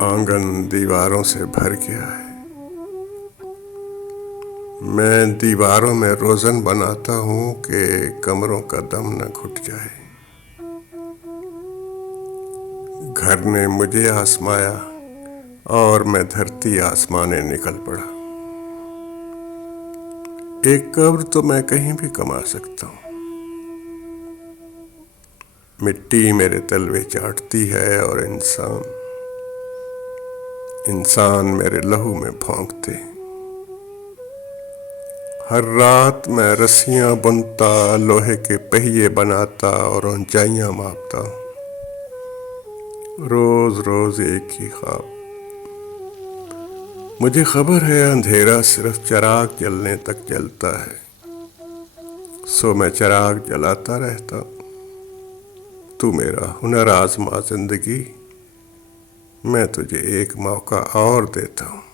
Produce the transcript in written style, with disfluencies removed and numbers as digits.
آنگن دیواروں سے بھر گیا ہے، میں دیواروں میں روزن بناتا ہوں کہ کمروں کا دم نہ گھٹ جائے۔ گھر نے مجھے آزمایا اور میں دھرتی آسمانے نکل پڑا۔ ایک قبر تو میں کہیں بھی کما سکتا ہوں، مٹی میرے تلوے چاٹتی ہے اور انسان میرے لہو میں پھونکتے۔ ہر رات میں رسیاں بنتا، لوہے کے پہیے بناتا اور اونچائیاں ماپتا ہوں۔ روز روز ایک ہی خواب۔ مجھے خبر ہے اندھیرا صرف چراغ جلنے تک جلتا ہے، سو میں چراغ جلاتا رہتا ہوں۔ تو میرا ہنر آزما زندگی، میں تجھے ایک موقع اور دیتا ہوں۔